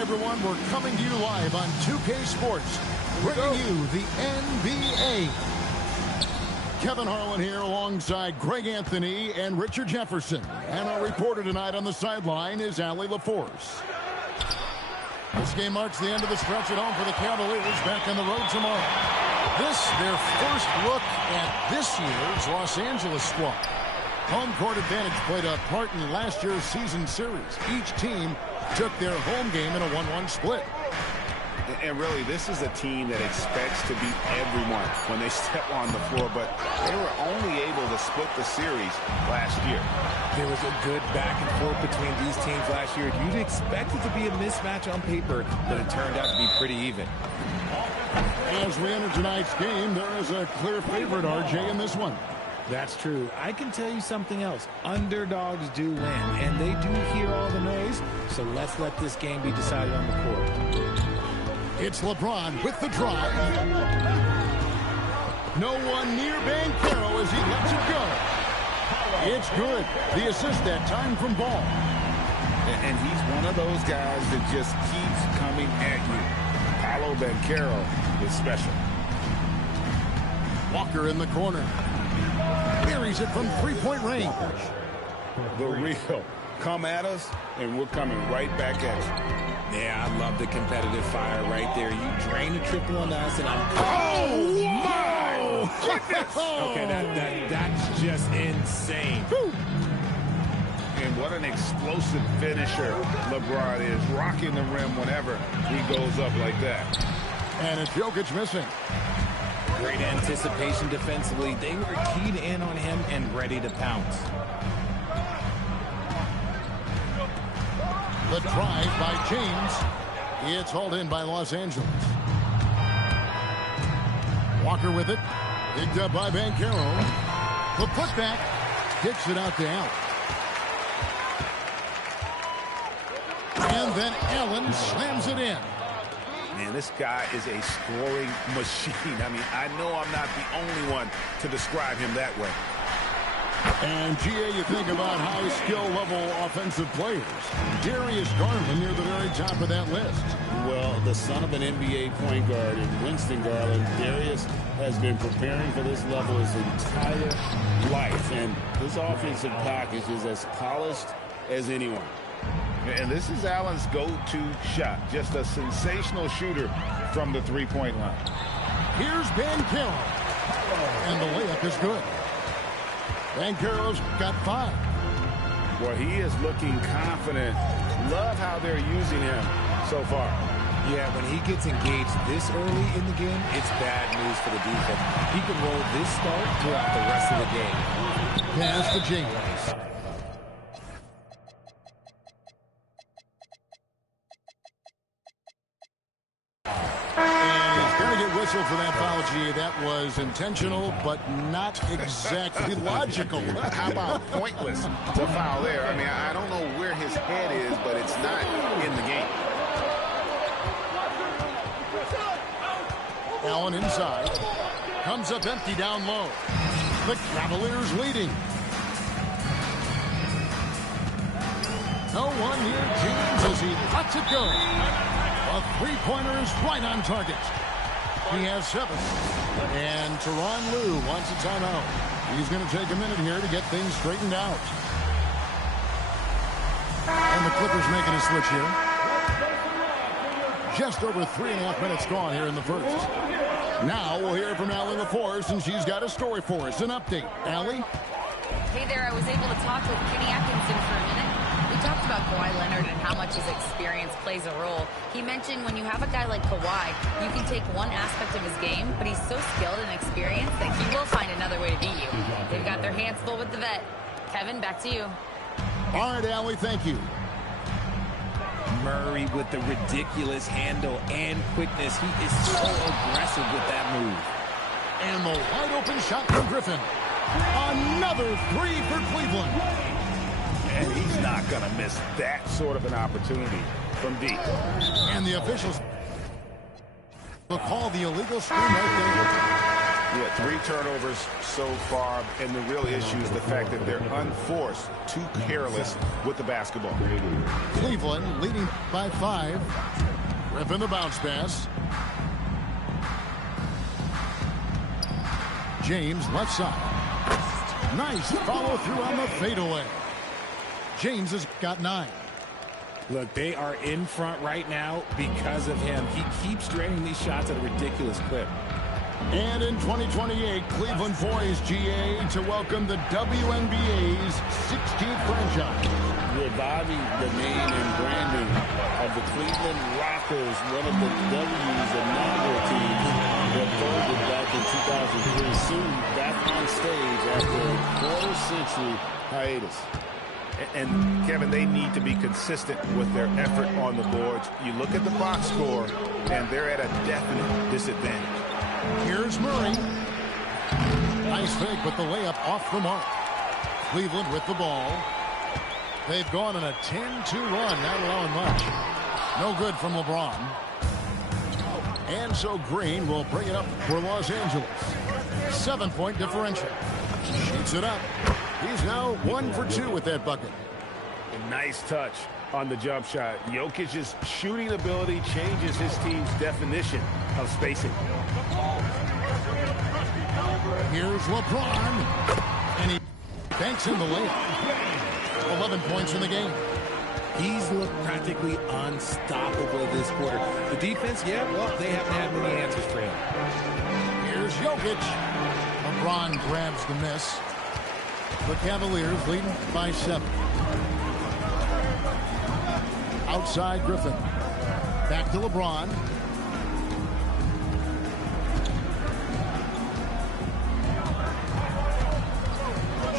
everyone. We're coming to you live on 2K Sports, bringing you the NBA. Kevin Harlan here alongside Greg Anthony and Richard Jefferson. And our reporter tonight on the sideline is Allie LaForce. This game marks the end of the stretch at home for the Cavaliers, back on the road tomorrow. This, their first look at this year's Los Angeles squad. Home court advantage played a part in last year's season series. Each team took their home game in a 1-1 split. And really, this is a team that expects to beat everyone when they step on the floor, but they were only able to split the series last year. There was a good back and forth between these teams last year. You'd expect it to be a mismatch on paper, but it turned out to be pretty even. As we enter tonight's game, there is a clear favorite, RJ, in this one. That's true. I can tell you something else. Underdogs do win, and they do hear all the noise, so let's let this game be decided on the court. It's LeBron with the drive. No one near Banchero as he lets it go. It's good. The assist that time from Ball. And he's one of those guys that just keeps coming at you. Paolo Banchero is special. Walker in the corner. Buries it from three-point range. The real. Come at us, and we're coming right back at you. Yeah, I love the competitive fire right there. You drain a triple on us, and I'm... Oh, my goodness! Okay, that's just insane. Woo. And what an explosive finisher LeBron is, rocking the rim whenever he goes up like that. And it's Jokic missing. Great anticipation defensively. They were keyed in on him and ready to pounce. The drive by James. It's hauled in by Los Angeles. Walker with it. Picked up by Banchero. The putback. Kicks it out to Allen. And then Allen slams it in. Man, this guy is a scoring machine. I mean, I know I'm not the only one to describe him that way. And, GA, you think about high skill level offensive players. Darius Garland near the very top of that list. Well, the son of an NBA point guard in Winston Garland, Darius has been preparing for this level his entire life. And his offensive package is as polished as anyone. And this is Allen's go-to shot. Just a sensational shooter from the three-point line. Here's Banchero. And the layup is good. Banchero's got 5. Well, he is looking confident. Love how they're using him so far. Yeah, when he gets engaged this early in the game, it's bad news for the defense. He can roll this start throughout the rest of the game. Pass to James. Whistle for that foul, G. That was intentional, but not exactly logical. How about pointless to foul there? I mean, I don't know where his head is, but it's not in the game. Allen inside. Comes up empty down low. The Cavaliers leading. No one near James as he lets it go. A three-pointer is right on target. He has 7. And Tyronn Lue wants a timeout. He's going to take a minute here to get things straightened out. And the Clippers making a switch here. Just over 3.5 minutes gone here in the first. Now we'll hear from Allie LaForce, and she's got a story for us. An update. Allie? Hey there, I was able to talk with Kenny Atkinson for a minute. We talked about Kawhi Leonard and how much his experience plays a role. He mentioned when you have a guy like Kawhi, you can take one aspect of his game, but he's so skilled and experienced that he will find another way to beat you. They've got their hands full with the vet. Kevin, back to you. All right, Allie, thank you. Murray with the ridiculous handle and quickness. He is so aggressive with that move. And the wide open shot from Griffin. Another 3 for Cleveland. And he's not going to miss that sort of an opportunity from deep. And the officials will call the illegal screen right there. Yeah, 3 turnovers so far, and the real issue is the fact that they're unforced, too careless with the basketball. Cleveland leading by 5. Griffin the bounce pass. James left side. Nice follow through on the fadeaway. James has got 9. Look, they are in front right now because of him. He keeps draining these shots at a ridiculous clip. And in 2028, Cleveland poised, GA, to welcome the WNBA's 16th franchise. Reviving the name and branding of the Cleveland Rockers, one of the W's of number teams that folded back in 2003. Soon back on stage after a quarter-century hiatus. And, Kevin, they need to be consistent with their effort on the boards. You look at the box score, and they're at a definite disadvantage. Here's Murray. Nice fake, but the layup off the mark. Cleveland with the ball. They've gone on a 10-2 run, not allowing much. No good from LeBron. And so Green will bring it up for Los Angeles. 7-point differential. Shoots it up. He's now 1 for 2 with that bucket. A nice touch on the jump shot. Jokic's shooting ability changes his team's definition of spacing. Here's LeBron. And he banks in the layup. 11 points in the game. He's looked practically unstoppable this quarter. The defense, yeah, well, they haven't had many answers for him. Here's Jokic. LeBron grabs the miss. The Cavaliers leading by 7. Outside Griffin. Back to LeBron.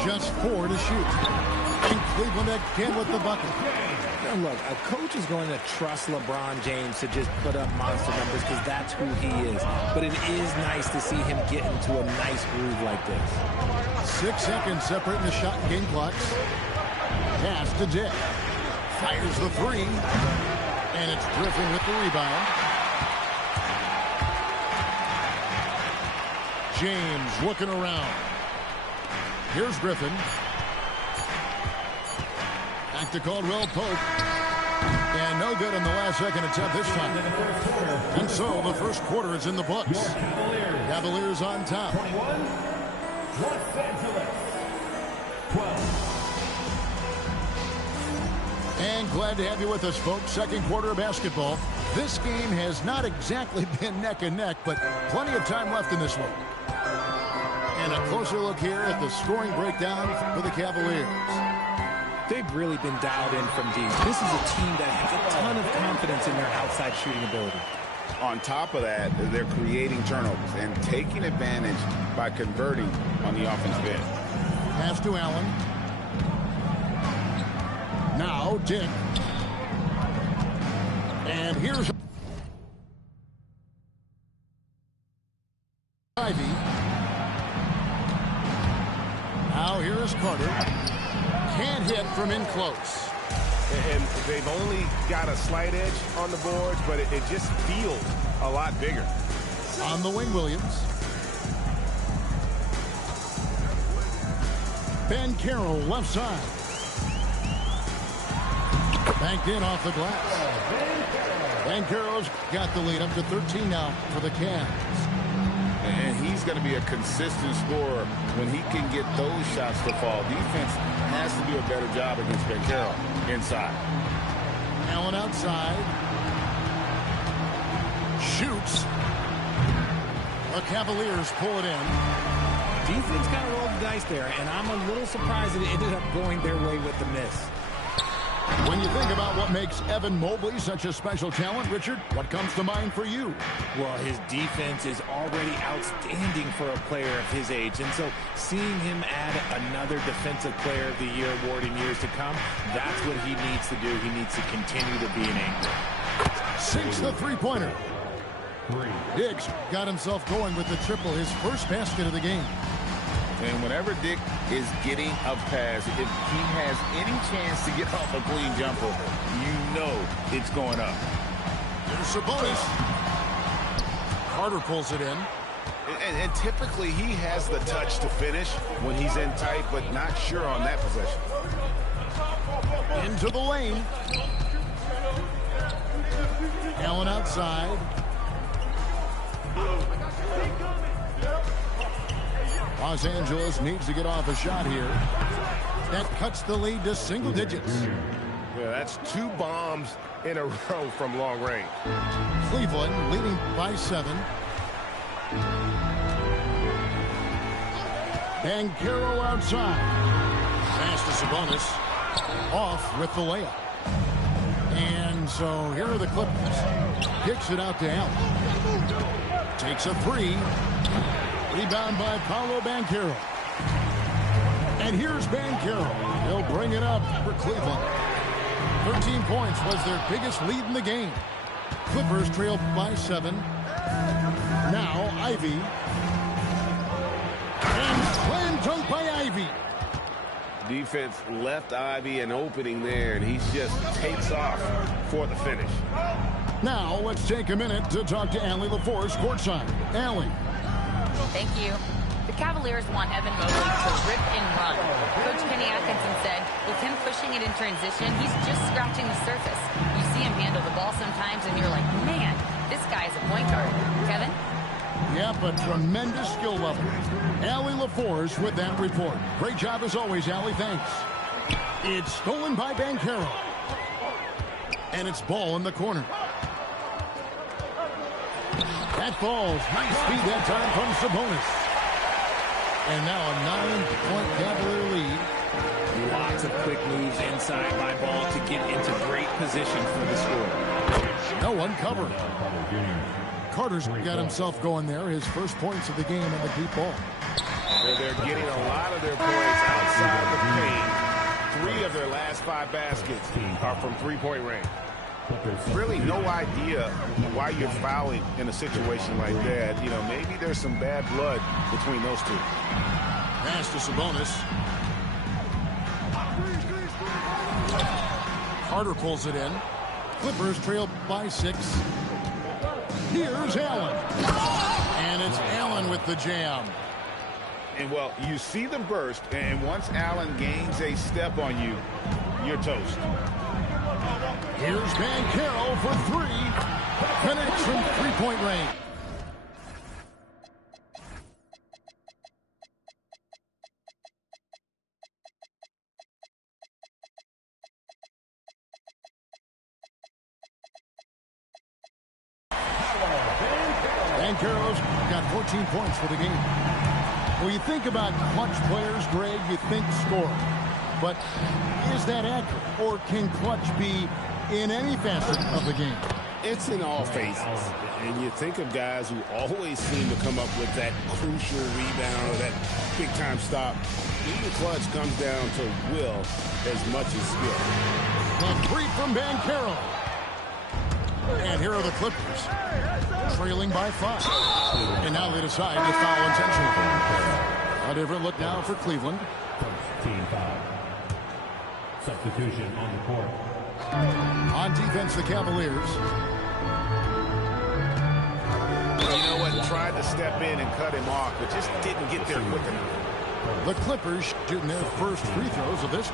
Just 4 to shoot. And Cleveland again with the bucket. Now look, a coach is going to trust LeBron James to just put up monster numbers because that's who he is. But it is nice to see him get into a nice groove like this. 6 seconds separating the shot and game clocks. Pass to Dick. Fires the 3. And it's Griffin with the rebound. James looking around. Here's Griffin. Back to Caldwell Pope. And no good in the last second attempt this time. And so the first quarter is in the books. Cavaliers on top. 21, Los Angeles, 12. And glad to have you with us, folks. Second quarter of basketball. This game has not exactly been neck and neck, but plenty of time left in this one. And a closer look here at the scoring breakdown for the Cavaliers. They've really been dialed in from deep. This is a team that has a ton of confidence in their outside shooting ability. On top of that, they're creating turnovers and taking advantage by converting on the offensive end. Pass to Allen. Now Dick. And here's Ivy. Now here is Carter. Can't hit from in close. And they've only got a slight edge on the boards, but it just feels a lot bigger. On the wing, Williams. Ben Carroll, left side. Banked in off the glass. Ben Carroll's got the lead up to 13 now for the Cavs. And he's going to be a consistent scorer when he can get those shots to fall. Defense has to do a better job against Ben Carroll inside. Allen outside. Shoots. The Cavaliers pull it in. Defense kind of rolled the dice there, and I'm a little surprised that it ended up going their way with the miss. When you think about what makes Evan Mobley such a special talent, Richard, what comes to mind for you? Well, his defense is already outstanding for a player of his age, and so seeing him add another Defensive Player of the Year award in years to come, that's what he needs to do. He needs to continue to be an anchor. Sinks the three-pointer. Diggs got himself going with the triple, his first basket of the game. And whenever Dick is getting a pass, if he has any chance to get off a clean jumper, you know it's going up. There's Sabonis. Carter pulls it in. And typically he has the touch to finish when he's in tight, but not sure on that possession. Into the lane. Allen outside. Los Angeles needs to get off a shot here. That cuts the lead to single digits. Yeah, that's 2 bombs in a row from long range. Cleveland leading by 7. Banchero outside. Pass to Sabonis. Off with the layup. And so here are the Clippers. Kicks it out to Allen. Takes a 3. Rebound by Paolo Banchero. And here's Banchero. He'll bring it up for Cleveland. 13 points was their biggest lead in the game. Clippers trail by 7. Now Ivy. And slam dunk by Ivy. Defense left Ivy an opening there, and he just takes off for the finish. Now let's take a minute to talk to Allie LaForce courtside. Allie. Thank you. The Cavaliers want Evan Mobley to rip and run. Coach Kenny Atkinson said, with him pushing it in transition, he's just scratching the surface. You see him handle the ball sometimes, and you're like, man, this guy is a point guard. Kevin? Yep, a tremendous skill level. Allie LaForce with that report. Great job as always, Allie. Thanks. It's stolen by Banchero. And it's ball in the corner. That falls. Nice speed that time from Sabonis. And now a 9-point Cavalier lead. Lots of quick moves inside by Ball to get into great position for the score. No one covered. Carter's got himself going there. His first points of the game on the deep ball. They're getting a lot of their points outside the paint. 3 of their last 5 baskets are from three-point range. Really no idea why you're fouling in a situation like that. You know, maybe there's some bad blood between those two. Pass to Sabonis. Carter pulls it in. Clippers trail by 6. Here's Allen. And it's Allen with the jam. And, well, you see the burst, and once Allen gains a step on you, you're toast. Here's Banchero for 3. Connects from three-point range. Banchero's got 14 points for the game. When you think about clutch players, Greg, you think scorer. But is that accurate? Or can clutch be in any facet of the game? It's in all phases. And you think of guys who always seem to come up with that crucial rebound or that big-time stop. Being clutch comes down to will as much as skill. The 3 from Banchero. And here are the Clippers, trailing by 5. And now they decide to foul intentionally. A different look now for Cleveland. Team foul. Substitution on the court. On defense, the Cavaliers. You know what? Tried to step in and cut him off, but just didn't get there quick enough. The Clippers shooting their first free throws of this.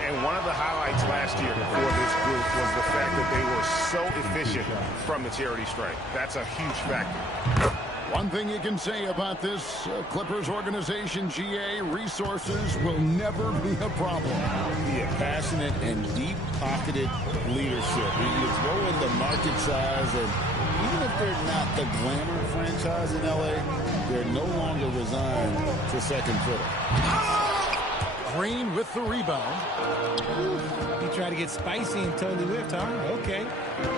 And one of the highlights last year for this group was the fact that they were so efficient from the charity stripe. That's a huge factor. One thing you can say about this Clippers organization, GA, resources will never be a problem. Yeah, passionate and deep-pocketed leadership. You throw in the market size, and even if they're not the glamour franchise in L.A., they're no longer resigned to second fiddle. Green with the rebound. He tried to get spicy and totally whiffed, huh? Okay.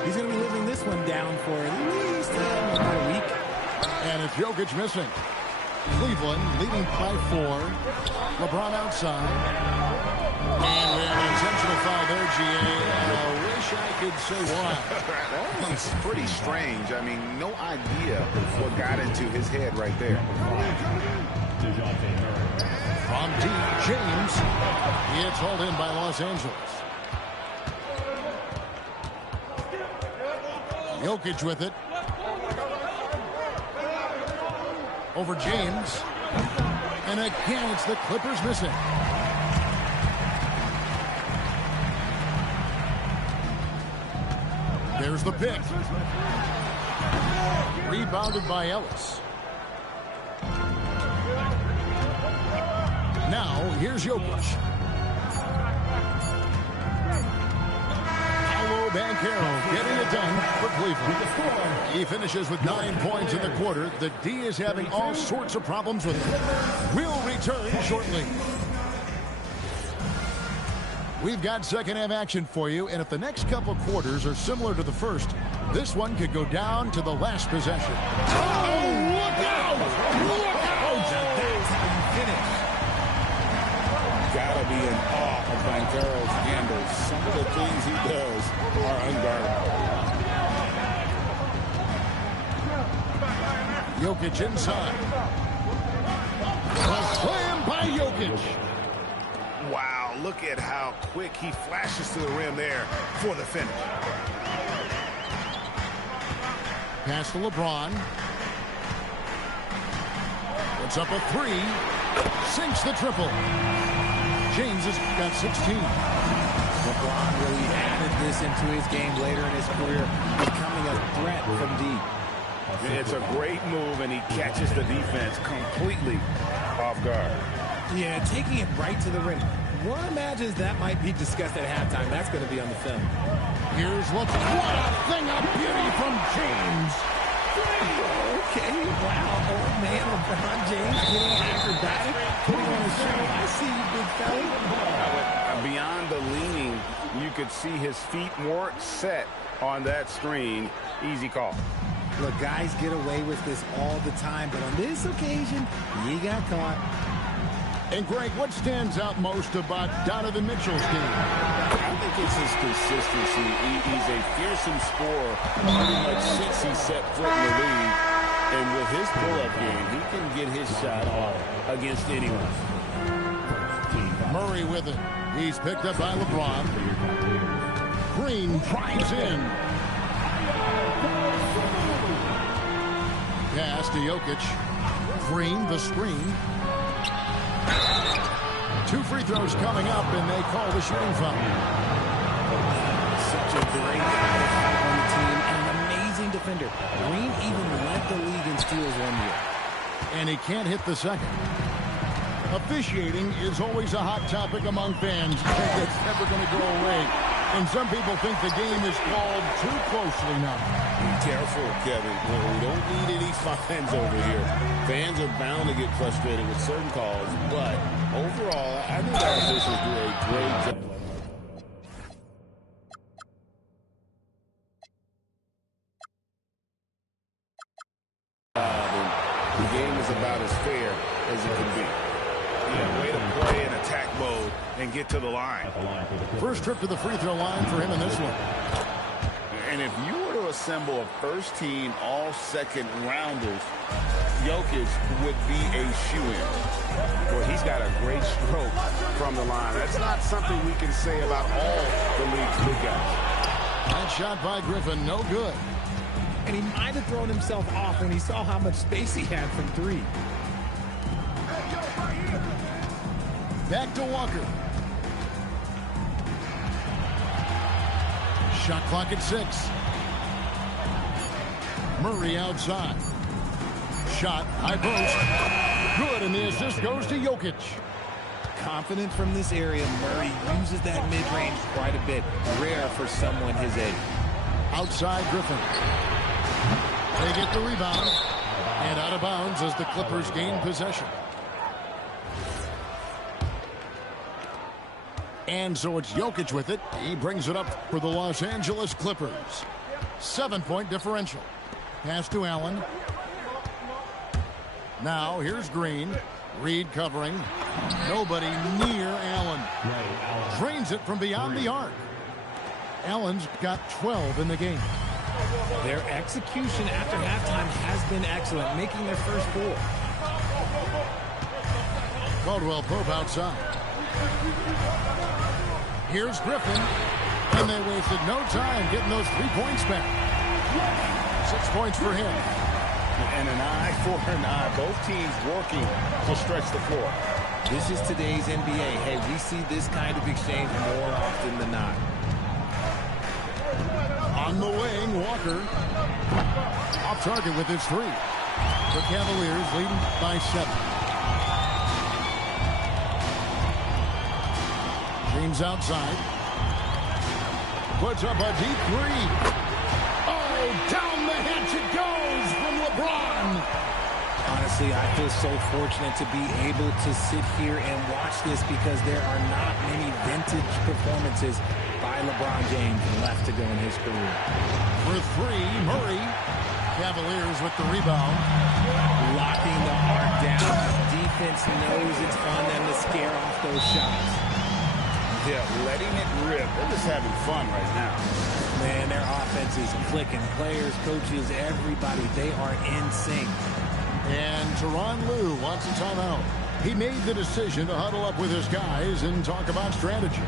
He's going to be living this one down for at least about a week. And it's Jokic missing. Cleveland leading by 4. LeBron outside. And with an intentional foul there, GA. I wish I could say why. That's pretty strange. I mean, no idea what got into his head right there. From D. James. It's hauled in by Los Angeles. Jokic with it. over James. And again, it's the Clippers missing. There's the pick. Rebounded by Ellis. Now, here's Jokic. Paolo Banchero getting it done for Cleveland. He finishes with 9 points in the quarter. The D is having all sorts of problems with him. We'll return shortly. We've got second half action for you, and if the next couple quarters are similar to the first, this one could go down to the last possession. Oh, look out! Look out! That's how you finish. Gotta be in awe of Banchero's handles. Some of the things he does are unguardable. Jokic inside. A slam by Jokic. Wow, look at how quick he flashes to the rim there for the finish. Pass to LeBron. Puts up a three. Sinks the triple. James has got 16. LeBron really added this into his game later in his career, becoming a threat from deep. It's a great move, and he catches the defense completely off guard. Yeah, taking it right to the rim. One imagines that might be discussed at halftime. That's going to be on the film. Here's what a thing of beauty from James. Okay, wow. Old man LeBron James getting acrobatic, putting on a show. I see you, big fella. Beyond the leaning, you could see his feet weren't set on that screen. Easy call. Look, guys get away with this all the time, but on this occasion, he got caught. And, Greg, what stands out most about Donovan Mitchell's game? I think it's his consistency. He's a fearsome scorer pretty much since he set foot in the league. And with his pull-up game, he can get his shot off against anyone. Murray with it. He's picked up by LeBron. Green drives in. Pass to Jokic. Green, the screen. 2 free throws coming up, and they call the shooting foul. Such a great guy to have on the team and an amazing defender. Green even led the league in steals one year. And he can't hit the second. Officiating is always a hot topic among fans. It's never going to go away. And some people think the game is called too closely now. Be careful, Kevin. We don't need any fines over here. Fans are bound to get frustrated with certain calls, but overall, I think our officials do a great job. The game is about as fair as it can be. Yeah, way to play in attack mode and get to the line. First trip to the free throw line for him in this one. And if you were to assemble a first-team all-second rounders, Jokic would be a shoo-in. Well, he's got a great stroke from the line. That's not something we can say about all the league's big guys. That shot by Griffin, no good. And he might have thrown himself off when he saw how much space he had from three. Back to Walker. Shot clock at 6. Murray outside. Shot, high post. Good, and the assist goes to Jokic. Confident from this area, Murray uses that mid-range quite a bit. Rare for someone his age. Outside Griffin. They get the rebound. And out of bounds as the Clippers gain possession. And so it's Jokic with it. He brings it up for the Los Angeles Clippers. 7-point differential. Pass to Allen. Now here's Green. Reed covering. Nobody near Allen. Drains it from beyond the arc. Allen's got 12 in the game. Their execution after halftime has been excellent, making their first 4. Caldwell Pope outside. Here's Griffin. And they wasted no time getting those 3 points back. 6 points for him. And an eye for an eye. Both teams working to stretch the floor. This is today's NBA. Hey, we see this kind of exchange more often than not. On the wing, Walker. Off target with his three. The Cavaliers leading by 7. James outside. Puts up a deep three. Oh, down the hatch it goes from LeBron. Honestly, I feel so fortunate to be able to sit here and watch this because there are not many vintage performances by LeBron James left to go in his career. For 3, Murray. Cavaliers with the rebound. Locking the arc down. Defense knows it's on them to scare off those shots. Yeah, letting it rip. They're just having fun right now. Man, their offense is clicking. Players, coaches, everybody, they are in sync. And Tyronn Lue wants a timeout. He made the decision to huddle up with his guys and talk about strategy.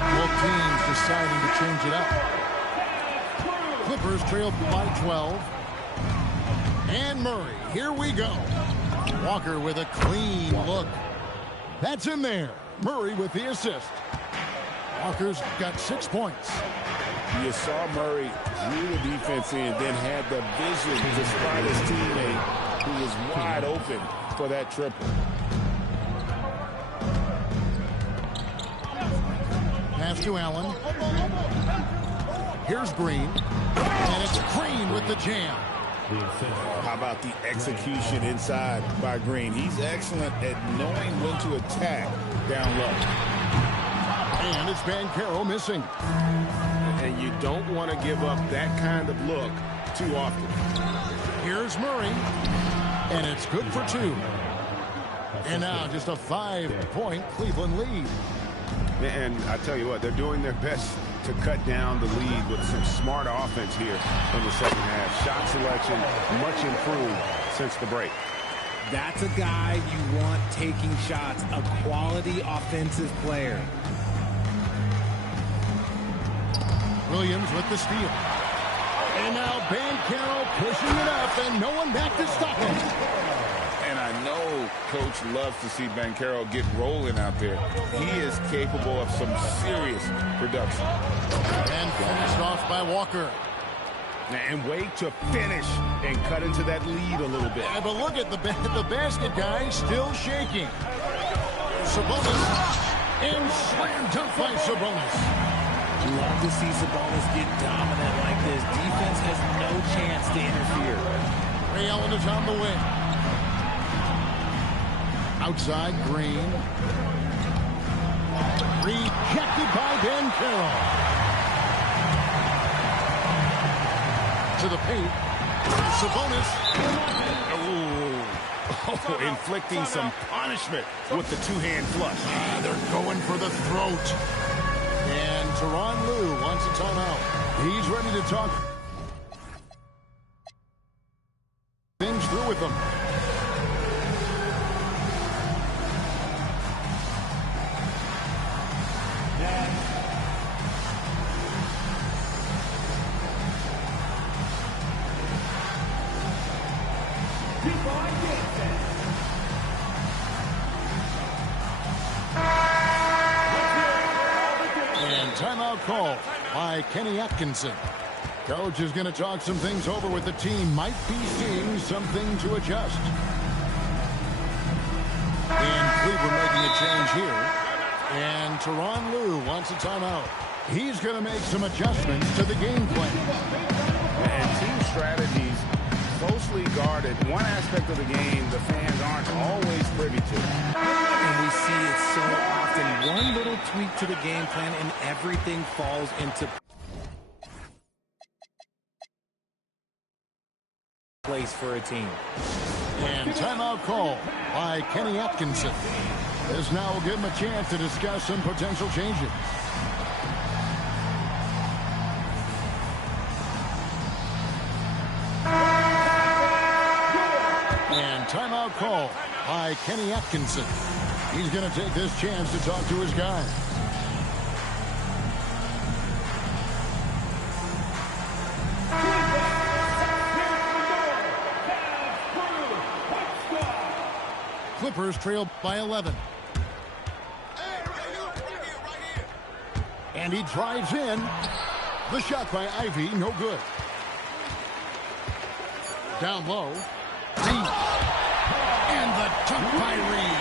Both teams deciding to change it up. Clippers trail by 12. And Murray, here we go. Walker with a clean look. That's in there. Murray with the assist. Walker's got 6 points. You saw Murray drew the defense in, then had the vision to spot his teammate who was wide open for that triple. Pass to Allen. Here's Green. And it's Green with the jam. How about the execution inside by Green? He's excellent at knowing when to attack down low. And it's Banchero missing. And you don't want to give up that kind of look too often. Here's Murray. And it's good for 2. And now just a 5-point Cleveland lead. And I tell you what, they're doing their best to cut down the lead with some smart offense here in the second half. Shot selection much improved since the break. That's a guy you want taking shots, a quality offensive player. Williams with the steal. And now Banchero pushing it up and no one back to stop him. And I know Coach loves to see Banchero get rolling out there. He is capable of some serious production. And finished off by Walker. And wait to finish and cut into that lead a little bit. Yeah, but look at the basket guy still shaking. Sabonis. And slam dunk by Sabonis. Love to see Sabonis get dominant like this. Defense has no chance to interfere. Ray Allen is on the wing. Outside, Green. Rejected by Banchero. To the paint. Sabonis. Oh, inflicting some punishment with the two-hand flush. They're going for the throat. And Tyronn Lue wants a timeout. He's ready to talk things through with them. And timeout call by Kenny Atkinson. Coach is going to talk some things over with the team. Might be seeing something to adjust. And Cleveland making a change here. And Tyronn Lue wants a timeout. He's going to make some adjustments to the game plan. And team strategies closely guarded. One aspect of the game the fans aren't always privy to. And we see it so often. One little tweak to the game plan and everything falls into place for a team. And timeout call by Kenny Atkinson. This now will give him a chance to discuss some potential changes. And timeout call by Kenny Atkinson. He's going to take this chance to talk to his guys. Clippers trail by 11. And he drives in. The shot by Ivy, no good. Down low. Deep. And the dunk by Reed.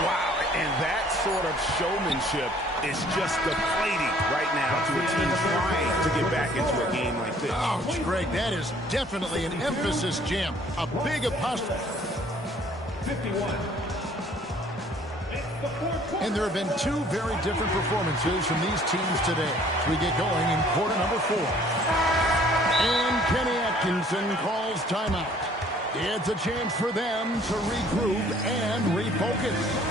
Wow, and that sort of showmanship is just deflating right now to a team trying to get back into a game like this. Ouch, Greg, that is definitely an emphasis jam. A big apostrophe. 51. And there have been two very different performances from these teams today. We get going in quarter number 4. And Kenny Atkinson calls timeout. It's a chance for them to regroup and refocus.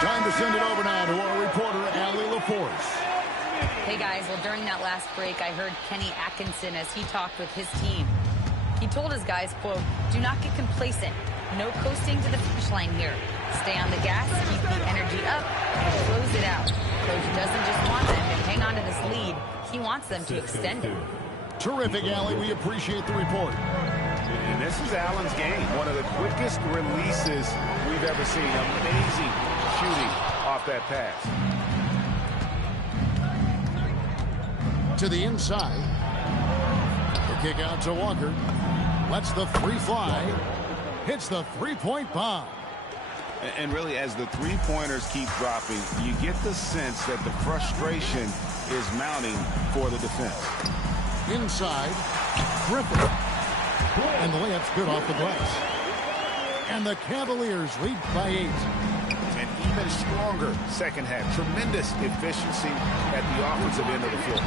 Time to send it over now to our reporter, Allie LaForce. Hey, guys. Well, during that last break, I heard Kenny Atkinson as he talked with his team. He told his guys, quote, "Do not get complacent. No coasting to the finish line here. Stay on the gas, keep the energy up, and close it out." Coach doesn't just want them to hang on to this lead. He wants them to extend it. Terrific, Allie. We appreciate the report. And this is Allen's game. One of the quickest releases we've ever seen. Amazing shooting off that pass. To the inside. The kick out to Walker. Lets the three fly. Hits the three-point bomb. And really, as the three-pointers keep dropping, you get the sense that the frustration is mounting for the defense. Inside. Griffin. And the layup's good off the glass. And the Cavaliers lead by 8. An even stronger second half. Tremendous efficiency at the offensive end of the floor.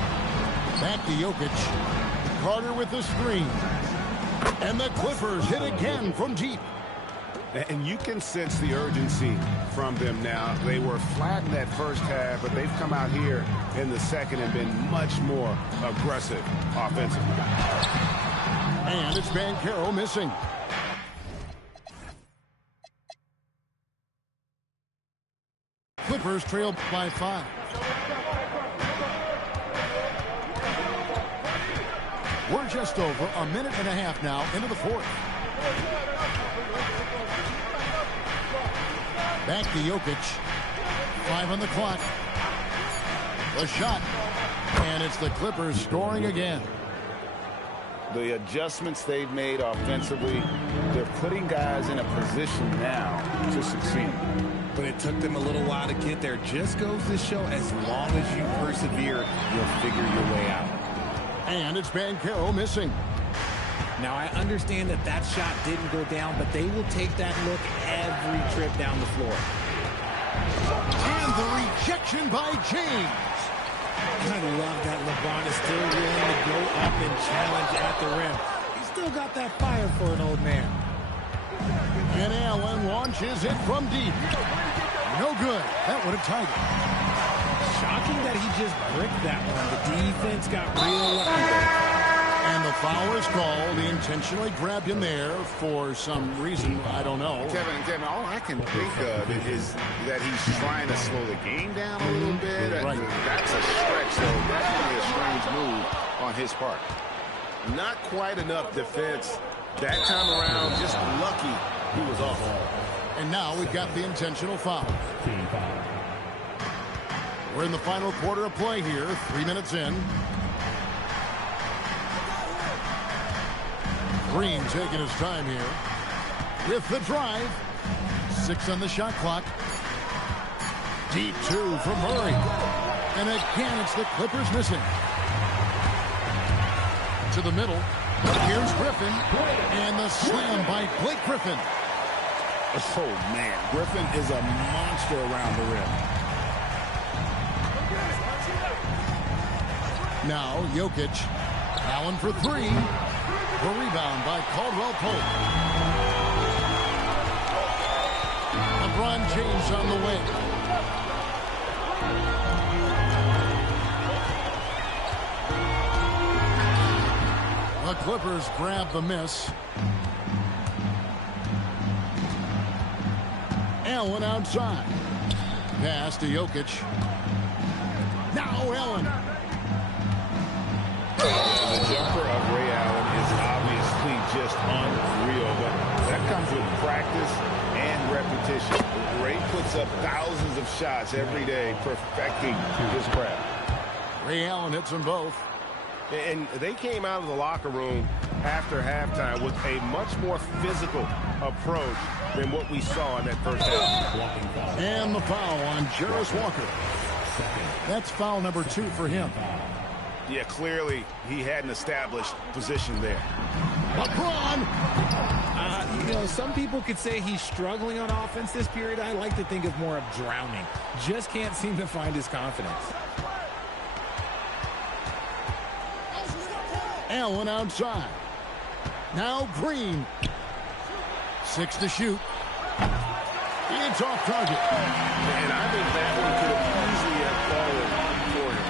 Back to Jokic. Carter with the screen. And the Clippers hit again from deep. And you can sense the urgency from them now. They were flat in that first half, but they've come out here in the second and been much more aggressive offensively. And it's Banchero missing. Clippers trail by 5. We're just over a minute and a half now into the fourth. Back to Jokic. 5 on the clock. The shot. And it's the Clippers scoring again. The adjustments they've made offensively, they're putting guys in a position now to succeed. But it took them a little while to get there. Just goes to show, as long as you persevere, you'll figure your way out. And it's Banchero missing. Now, I understand that that shot didn't go down, but they will take that look every trip down the floor. And the rejection by James. I love that LeBron is still willing to go up and challenge at the rim. He's still got that fire for an old man. And Allen launches it from deep. No good. That would have tied it. Shocking that he just bricked that one. The defense got real lucky there. And the foul is called. He intentionally grabbed him there for some reason. I don't know. Kevin, all I can think of is that he's trying to slow the game down a little bit. Right. That's a stretch, though. Definitely a strange move on his part. Not quite enough defense that time around. Just lucky he was off. And now we've got the intentional foul. We're in the final quarter of play here. 3 minutes in. Green taking his time here with the drive. 6 on the shot clock. Deep 2 from Murray. And again, it's the Clippers missing. To the middle. Here's Griffin. And the slam by Blake Griffin. Oh, man. Griffin is a monster around the rim. Now, Jokic. Allen for 3. The rebound by Caldwell Pope. LeBron James on the way. Clippers grab the miss. Allen outside. Pass to Jokic. Now Allen. The jumper of Ray Allen is obviously just unreal, but that comes with practice and repetition. Ray puts up thousands of shots every day, perfecting his craft. Ray Allen hits them both. And they came out of the locker room after halftime with a much more physical approach than what we saw in that first half. And the foul on Jarace Walker. That's foul number 2 for him. Yeah, clearly he had an established position there. LeBron. You know, some people could say he's struggling on offense this period. I like to think of more of drowning. Just can't seem to find his confidence. Allen outside. Now Green. 6 to shoot. It's off target. And I think that one could have easily have fallen for him.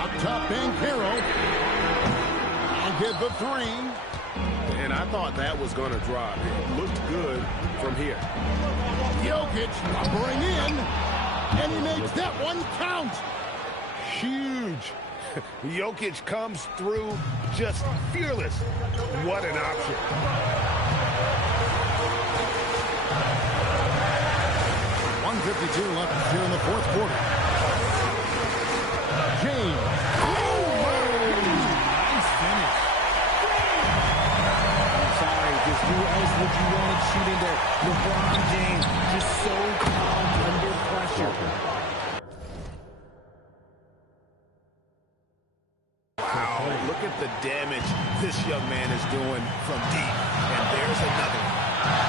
Up top, Banchero. I'll get the 3. And I thought that was going to drop. It looked good from here. Jokic lumbering in. And he makes that one count. Huge. Jokic comes through just fearless. What an option. .152 left here in the fourth quarter. James. Nice finish. I'm sorry, just who else would you want to shoot in there? LeBron James, just so calm under pressure. Look at the damage this young man is doing from deep. And there's another.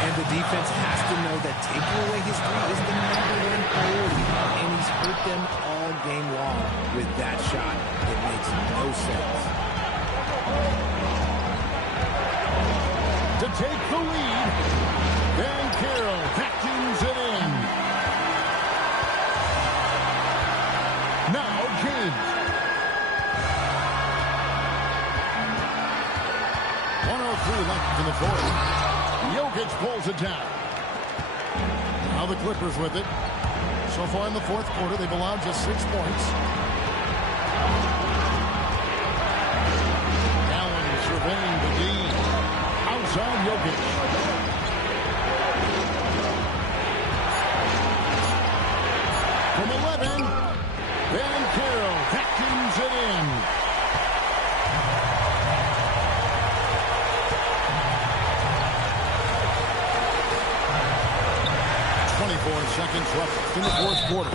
And the defense has to know that taking away his 3 is the #1 priority. And he's hurt them all game long with that shot. It makes no sense. To take the lead. Banchero vacuums it in. Now James. 103 left in the fourth. Jokic pulls it down. Now the Clippers with it. So far in the fourth quarter, they've allowed just 6 points. Allen surveying the D. Outside Jokic. From 11, Banchero vacuums it in. 24 seconds left in the fourth quarter.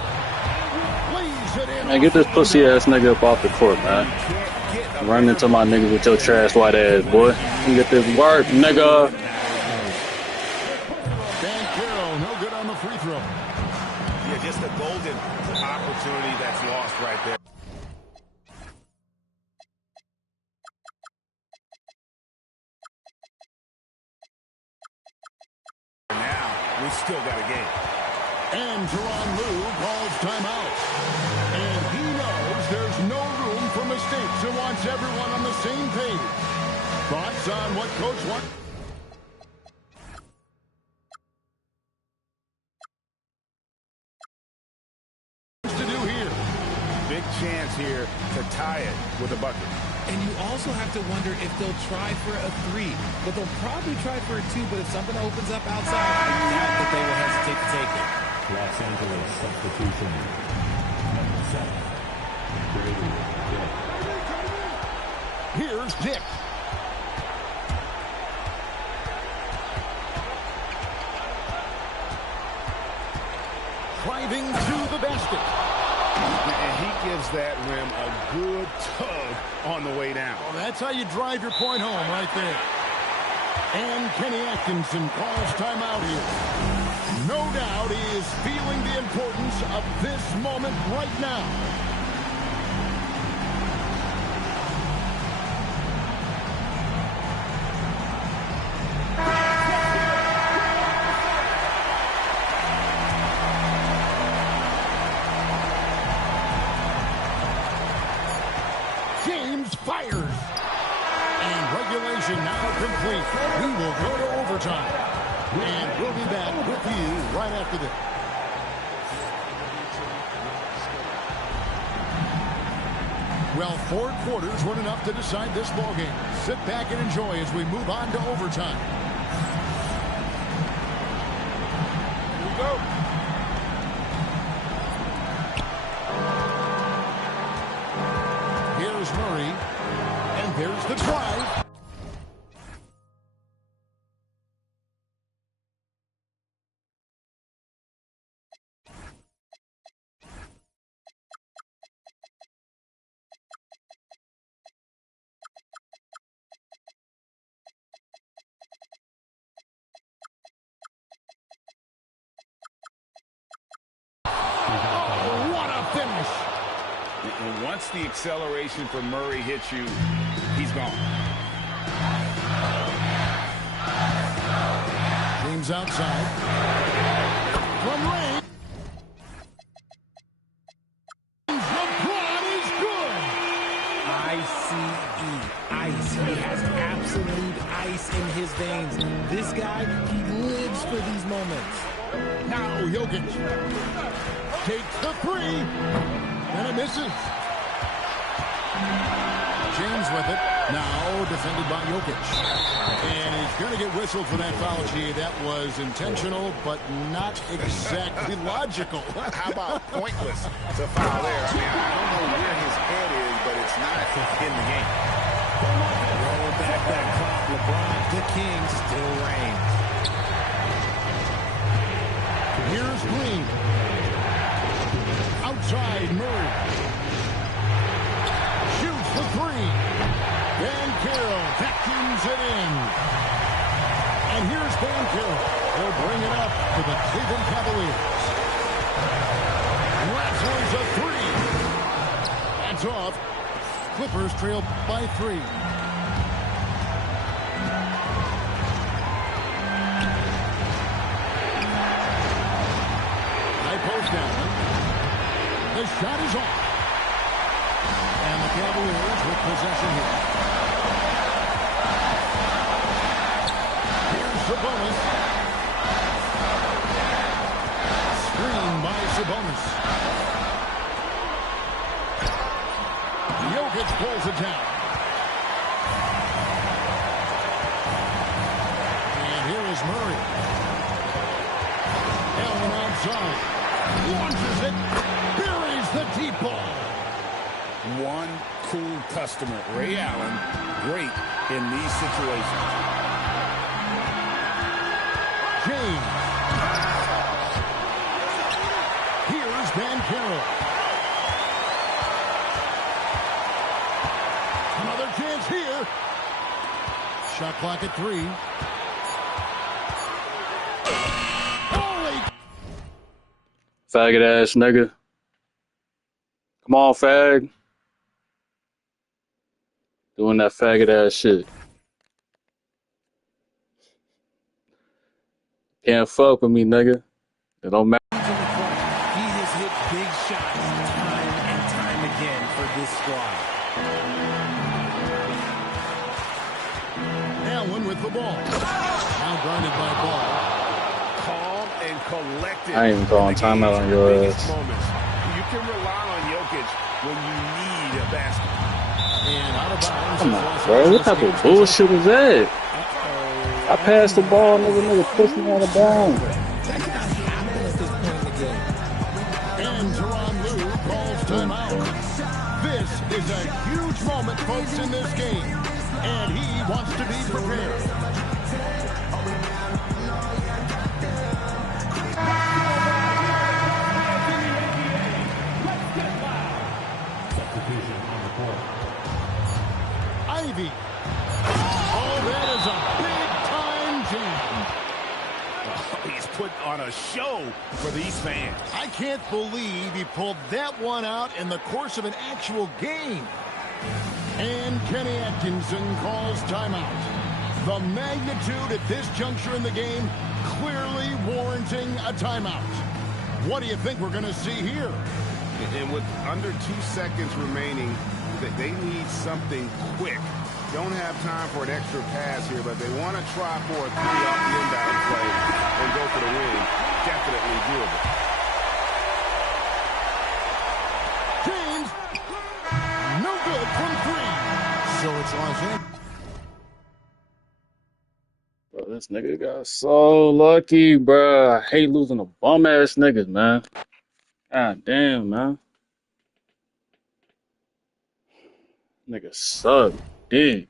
Lays it in. Man, get this pussy ass nigga up off the court, man. Run into my nigga with your trash white ass, boy. You get this work, nigga. Banchero, no good on the free throw. Yeah, just a golden opportunity that's lost right there. Now, we still got a game. And Tyronn Lue calls timeout. And he knows there's no room for mistakes and wants everyone on the same page. Thoughts on what Coach wants to do here? Big chance here to tie it with a bucket. And you also have to wonder if they'll try for a 3. But they'll probably try for a 2. But if something opens up outside, I doubt that they will hesitate to take it. Los Angeles substitution. Number 7. Here's Dick. Driving to the basket. And he gives that rim a good tug on the way down. Well, that's how you drive your point home right there. And Kenny Atkinson calls timeout here. No doubt he is feeling the importance of this moment right now. James fires. And regulation now complete. We will go to overtime. And we'll be back with you right after this. Well, 4 quarters weren't enough to decide this ballgame. Sit back and enjoy as we move on to overtime. Here we go. Here's Murray. And there's the drive. What a finish. And once the acceleration from Murray hits you, he's gone. James outside. From range. LeBron is good. I-C-E, ice. He has absolute ice in his veins. This guy, he lives for these moments. Now Jokic takes the 3, and it misses. James with it, now defended by Jokic. And he's going to get whistled for that foul, G. That was intentional, but not exactly logical. How about pointless to foul there? I mean, I don't know where his head is, but it's not in the game. Roll back that clock. LeBron, the king, still reigns. Here's Green. Outside Murray. Shoots the 3. Van Carroll vacuums it in. And here's Van Carroll. He'll bring it up to the Cleveland Cavaliers. Rattler's a 3. That's off. Clippers trail by 3. Post down. The shot is off. And the Cavaliers with possession here. Here's Sabonis. Screen by Sabonis. Jokic pulls it down. And here is Murray. Allen outside. Launches it, buries the deep ball. One cool customer, Ray Allen, great in these situations. James. Here's Van Carroll. Another chance here. Shot clock at 3. Faggot ass nigga. Come on, fag. Doing that faggot ass shit. Can't fuck with me, nigga. It don't matter. He has hit big shots time and time again for this squad. Allen with the ball. Now guarded by Ball. Calm and collected. I ain't even calling timeout on your ass. You can rely on Jokic when you need a basket. And out of bounds. Come on, bro. What type of bullshit was that? I passed the ball, nigga pushed me out of bounds. And Tyronn Lue calls timeout. This is a huge moment, folks, in this game. And he wants to be prepared. Ivy. Oh, that is a big-time jam. He's put on a show for these fans. I can't believe he pulled that one out in the course of an actual game. And Kenny Atkinson calls timeout. The magnitude at this juncture in the game clearly warranting a timeout. What do you think we're going to see here? And with under 2 seconds remaining, they need something quick Don't have time for an extra pass here, but they want to try for a 3 off the inbound play and go for the win. Definitely doable. James, no good from 3. So it's Los Angeles. Bro, this nigga got so lucky, bro. I hate losing to bum ass niggas, man. God damn, man. Nigga suck. Dick.